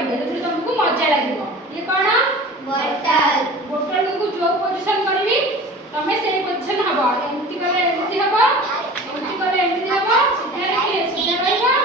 करिवे जति तुमको मजा लागिवो ये कोन बोतल बोतल को जो पोजीशन करबी तमे से पोजीशन हबो एमती करे एमती हबो एमती करे एमती हबो सीधा रखिए सीधा रहबो